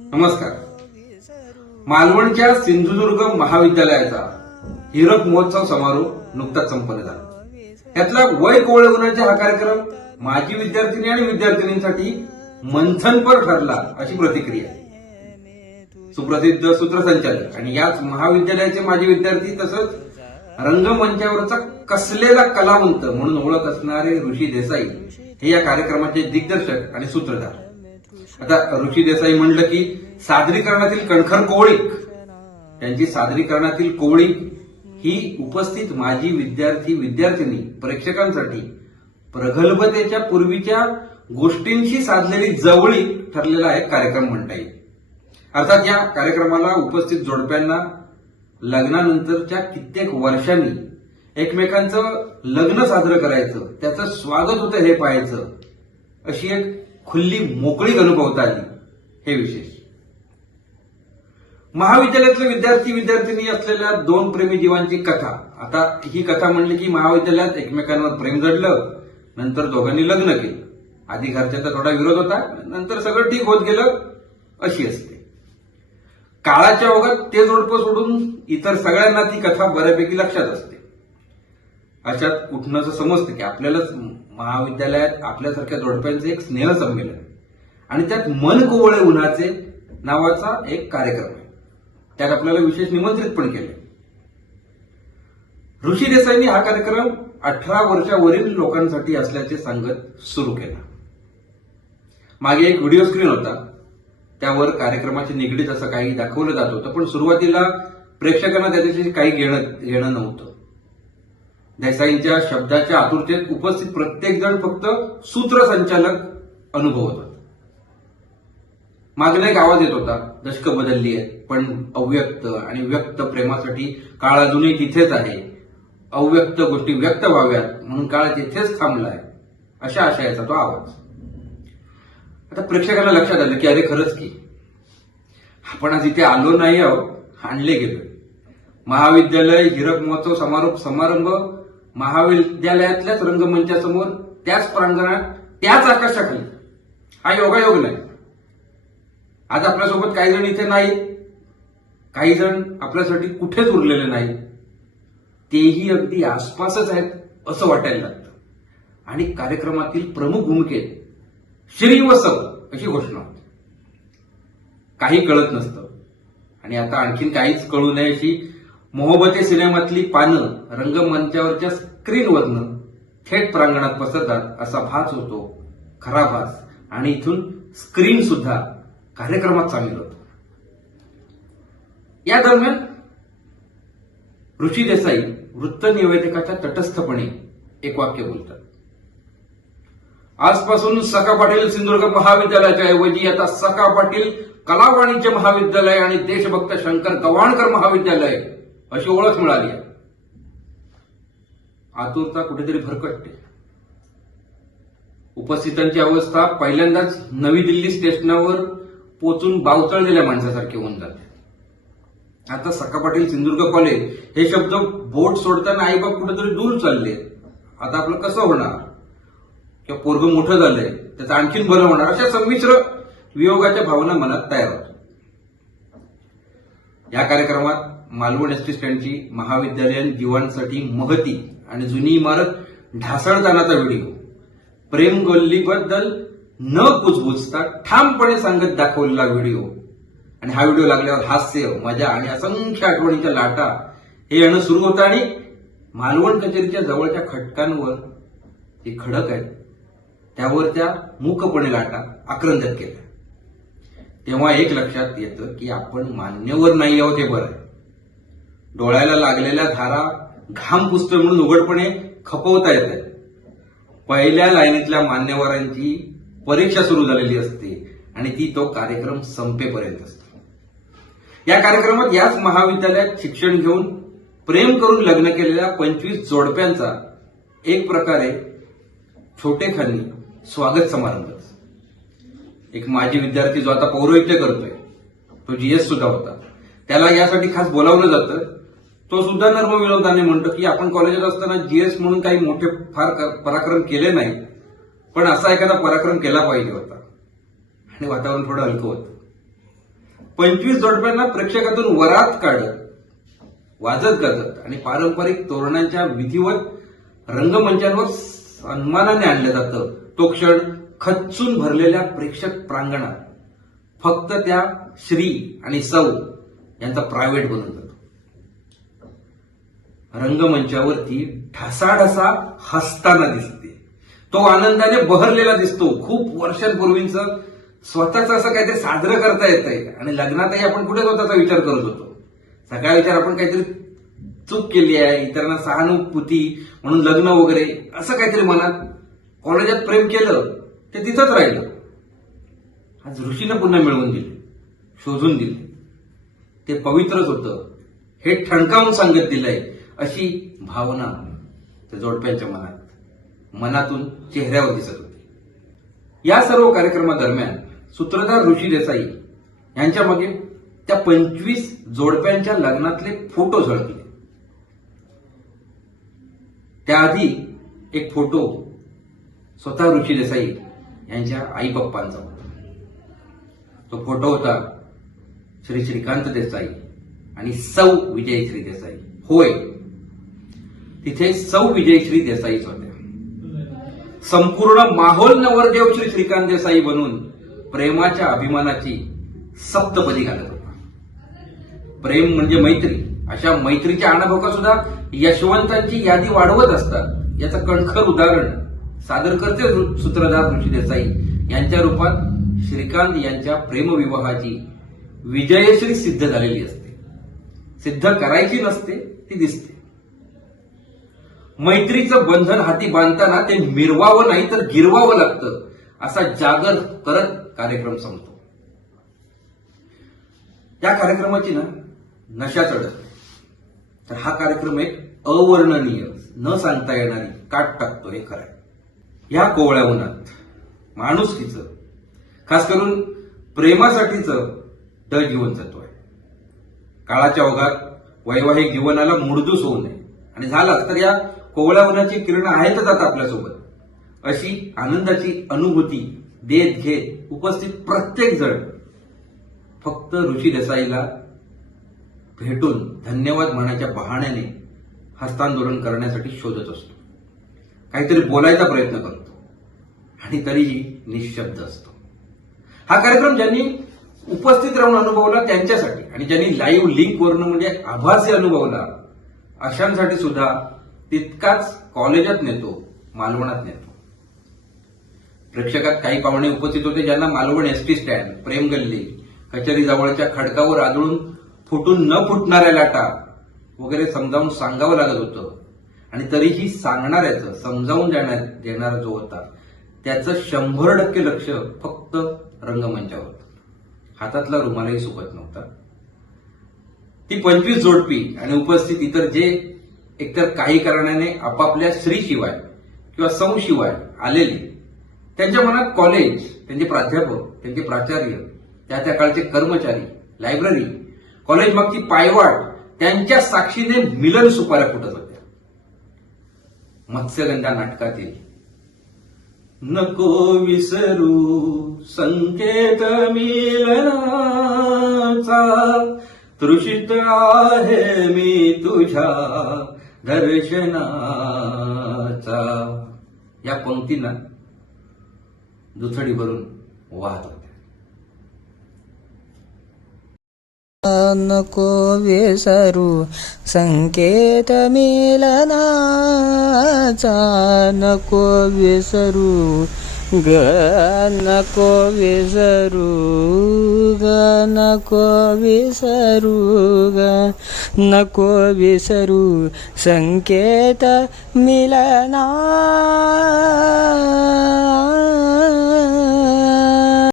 नमस्कार. मालवणच्या सिंधुदुर्ग महाविद्यालयाचा हिरक महोत्सव समारोह नुकताच संपन्न झाला. त्यातला वय कोवळे होण्याचा हा कार्यक्रम माजी विद्यार्थिनी आणि विद्यार्थिनींसाठी मंथनपर ठरला अशी प्रतिक्रिया. सुप्रसिद्ध सूत्रसंचालक आणि याच महाविद्यालयाचे माजी विद्यार्थी तसंच रंगमंचावरचा कसलेला कलावंत म्हणून ओळख असणारे ऋषी देसाई हे या कार्यक्रमाचे दिग्दर्शक आणि सूत्रधार. आता ऋषी देसाई म्हणलं की सादरीकरणातील कणखर कोवळीक. त्यांची सादरीकरणातील कोवळीक ही उपस्थित माजी विद्यार्थी विद्यार्थिनी प्रेक्षकांसाठी प्रगल्भतेच्या पूर्वीच्या गोष्टींशी साधलेली जवळी ठरलेला एक कार्यक्रम म्हणता येईल. अर्थात या कार्यक्रमाला उपस्थित जोडप्यांना लग्नानंतरच्या कित्येक वर्षांनी एकमेकांचं लग्न साजरं करायचं त्याचं स्वागत होतं हे पाहायचं अशी एक खुल्ली मोकळी अनुभवता आली हे विशेष. महाविद्यालयातले विद्यार्थी विद्यार्थिनी असलेल्या दोन प्रेमी जीवांची कथा. आता ही कथा म्हणली की महाविद्यालयात एकमेकांवर प्रेम जडलं नंतर दोघांनी लग्न केलं. आधी घरच्याचा थोडा विरोध होता नंतर सगळं ठीक होत गेलं अशी असते. काळाच्या ओघात ते जोडपं सोडून इतर सगळ्यांना ती कथा बऱ्यापैकी लक्षात असते. अशात कुठनं असं समजतं की आपल्यालाच महाविद्यालयात आपल्यासारख्या जोडप्यांचे एक स्नेह संमेलन. आणि त्यात मन कोवळे उन्हाचे नावाचा एक कार्यक्रम. आहे त्यात आपल्याला विशेष निमंत्रित पण केले. ऋषी देसाईंनी हा कार्यक्रम अठरा वर्षावरील लोकांसाठी असल्याचे सांगत सुरू केला. मागे एक व्हिडिओ स्क्रीन होता. त्यावर कार्यक्रमाची निगडीत असं काही दाखवलं जात होतं पण सुरुवातीला प्रेक्षकांना त्याच्याशी काही घेणं घेणं नव्हतं. देसाईंच्या शब्दाच्या आतुरतेत उपस्थित प्रत्येक जण फक्त सूत्रसंचालक अनुभवत होता. मागला एक आवाज येत होता दशक बदलली आहेत पण अव्यक्त आणि व्यक्त प्रेमासाठी काळ अजूनही तिथेच आहे. अव्यक्त गोष्टी व्यक्त व्हाव्यात म्हणून काळ तिथेच थांबलाय अशा आशयाचा तो आवाज. आता प्रेक्षकांना लक्षात आलं की अरे खरंच की आपण आज इथे आलो नाही आहोत आणले गेलो महाविद्यालय हिरक महोत्सव समारोप समारंभ महाविद्यालयातल्याच रंगमंचासमोर त्याच प्रांगणात त्याच आकाशाखाली हा योगायोग नाही. आज आपल्यासोबत काही जण इथे नाहीत. काही जण आपल्यासाठी कुठेच उरलेले नाहीत. तेही अगदी आसपासच आहेत असं वाटायला लागतं. आणि कार्यक्रमातील प्रमुख भूमिकेत श्री व सौ अशी घोषणा होती. काही कळत नसतं. आणि आता आणखीन काहीच कळू नये अशी मोहबते सिनेमातली पानं रंगमंचावरच्या स्क्रीनवरनं थेट प्रांगणात पसरतात असा भास होतो. खरा भास. आणि इथून स्क्रीन सुद्धा कार्यक्रमात सामील होतो. या दरम्यान ऋषी देसाई वृत्त निवेदकाच्या तटस्थपणे एक वाक्य बोलतात. आजपासून सका पाटील सिंधुदुर्ग महाविद्यालयाच्या ऐवजी आता सका पाटील कला वाणिज्य महाविद्यालय आणि देशभक्त शंकर गवाणकर महाविद्यालय अशी ओळख मिळाली. आतुरता कुठेतरी भरकटते उपस्थितांची अवस्था पहिल्यांदाच नवी दिल्ली स्टेशनावर पोचून बावचळलेल्या माणसासारखी होऊन जाते. आता सका पाटील सिंधुदुर्ग कॉलेज हे शब्द बोट सोडताना आईबाप कुठेतरी दूर चालले. आता आपलं कसं होणार? किंवा पोरग मोठं झालंय त्याचं आणखीन बरं होणार अशा संमिश्र वियोगाच्या भावना मनात तयार होतात. या कार्यक्रमात मालवण एस टी स्टँडची महाविद्यालयीन जीवांसाठी महती आणि जुनी इमारत ढासळतानाचा व्हिडिओ. प्रेम गल्लीबद्दल न कुजबुजता ठामपणे सांगत दाखवलेला व्हिडिओ. आणि हा व्हिडिओ लागल्यावर हास्य मजा आणि असंख्य आठवणीच्या लाटा हे येणं सुरू होतं आणि मालवण कचेरीच्या जवळच्या खटकांवर जे खडक आहेत त्यावर त्या मूकपणे लाटा आक्रंदत केल्या. तेव्हा एक लक्षात येतं की आपण मान्यवर नाही आहोत हे बरं. आहे डोळ्याला लागलेल्या धारा घाम पुसतोय म्हणून उघडपणे खपवता येत आहेत पहिल्या लाईनीतल्या मान्यवरांची परीक्षा सुरू झालेली असते आणि ती तो कार्यक्रम संपेपर्यंत असतो. या कार्यक्रमात याच महाविद्यालयात शिक्षण घेऊन प्रेम करून लग्न केलेल्या पंचवीस जोडप्यांचा एक प्रकारे छोटेखानी स्वागत समारंभ एक माजी विद्यार्थी जो आता पौरोहित्य करतोय तो जीएस सुद्धा होता. त्याला यासाठी खास बोलावलं जातं तो सुद्धा नर्म विनोदाने म्हणतो की आपण कॉलेजात असताना जीएस म्हणून काही मोठे फार क- पराक्रम केले नाही पण असा एखादा पराक्रम केला पाहिजे होता. आणि वातावरण थोडं हलकं होतं. पंचवीस जोडप्यांना प्रेक्षकातून वरात काढत वाजत गाजत आणि पारंपरिक तोरणांच्या विधिवत रंगमंचांवर सन्मानाने आणलं जातं. तो क्षण खच्चून भरलेल्या प्रेक्षक प्रांगणात फक्त त्या श्री आणि सौ यांचा प्रायव्हेट बनून रंगमंचावरती ढसाढसा हसताना दिसते. तो आनंदाने बहरलेला दिसतो. खूप वर्षांपूर्वीच स्वतःच असं काहीतरी साजरं करता येत आहे. आणि लग्नातही आपण कुठे स्वतःचा विचार करत होतो? सगळा विचार आपण काहीतरी चूक केली आहे इतरांना सहानुभूती म्हणून लग्न वगैरे असं काहीतरी मनात कॉलेजात प्रेम केलं ते तिथंच राहिलं. आज ऋषीनं पुन्हा मिळवून दिले शोधून दिले. ते पवित्रच होतं. हे ठणकावून सांगत दिलंय. अशी भावना त्या जोडप्यांच्या मनात मनातून चेहऱ्यावर दिसत होती. या सर्व कार्यक्रमादरम्यान सूत्रधार ऋषी देसाई यांच्या मागे त्या पंचवीस जोडप्यांच्या लग्नातले फोटो झळकले. त्याआधी एक फोटो स्वतः ऋषी देसाई यांच्या आई पप्पांचा होता. तो फोटो होता श्री श्रीकांत देसाई आणि सौ विजयश्री देसाई. होय तिथे सौ विजयश्री देसाईच होत्या संपूर्ण माहोल नवरदेव श्री श्रीकांत देसाई बनून प्रेमाच्या अभिमानाची सप्तपदी घालत होता. प्रेम म्हणजे मैत्री. अशा मैत्रीच्या अनुभवका सुद्धा यशवंतांची यादी वाढवत असतात. याचं कणखर उदाहरण सादर करते सूत्रधार ऋषी देसाई यांच्या रूपात श्रीकांत यांच्या प्रेमविवाहाची विजयश्री सिद्ध झालेली असते. सिद्ध करायची नसते ती दिसते. मैत्रीचं बंधन हाती बांधताना ते मिरवावं नाही तर गिरवावं लागतं असा जागर करत कार्यक्रम संपतो. या कार्यक्रमाची ना नशा चढत तर हा कार्यक्रम एक अवर्णनीय न सांगता येणारी काट टाकतो हे खरं ह्या या कोवळ्या उन्हात माणुसकीचं खास करून प्रेमासाठीचं ड जीवन जगतोय काळाच्या ओघात वैवाहिक जीवनाला मुडदूस होऊ नये. आणि झालाच तर या कोवळ्या उन्हाची किरणं आहेतच आता आपल्यासोबत. अशी आनंदाची अनुभूती देत घेत उपस्थित प्रत्येक जण फक्त ऋषी देसाईला भेटून धन्यवाद म्हणायच्या बहाण्याने हस्तांदोलन करण्यासाठी शोधत असतो. काहीतरी बोलायचा प्रयत्न करतो आणि तरीही निशब्द असतो. हा कार्यक्रम ज्यांनी उपस्थित राहून अनुभवला त्यांच्यासाठी आणि ज्यांनी लाईव्ह लिंक वरून म्हणजे आभासी अनुभवला अशांसाठी सुद्धा तितकाच कॉलेजात नेतो मालवणात नेतो. प्रेक्षकात काही पाहुणे उपस्थित होते ज्यांना मालवण एसटी स्टँड प्रेम गल्ली कचेरी जवळच्या खडकावर आदळून फुटून न फुटणाऱ्या लाटा वगैरे समजावून सांगावं लागत होतं. आणि तरीही सांगणाऱ्याचं समजावून देणार देणारा जो होता त्याचं शंभर टक्के लक्ष फक्त रंगमंचावर होतं. हातातला रुमालही सुकत नव्हता. ती पंचवीस जोडपी आणि उपस्थित इतर जे एकतर काही कारणाने आपापल्या स्त्रीशिवाय किंवा संशिवाय आलेली. आलेले त्यांच्या मनात कॉलेज त्यांचे प्राध्यापक त्यांचे प्राचार्य त्या त्या काळचे कर्मचारी लायब्ररी कॉलेज मागची पायवाट त्यांच्या साक्षीने मिलन सुपाऱ्या फुटत होत्या. मत्स्यगंधा नाटकातील नको विसरू संकेत मिलनाचा तृषित आहे मी तुझ्या दर्शनाचा या पंक्तींना दुथडी भरून वाहत होत्या. नको विसरू संकेत मिलनाचा. नको विसरू ग नको विसरू ग नको विसरू ग नको विसरू संकेत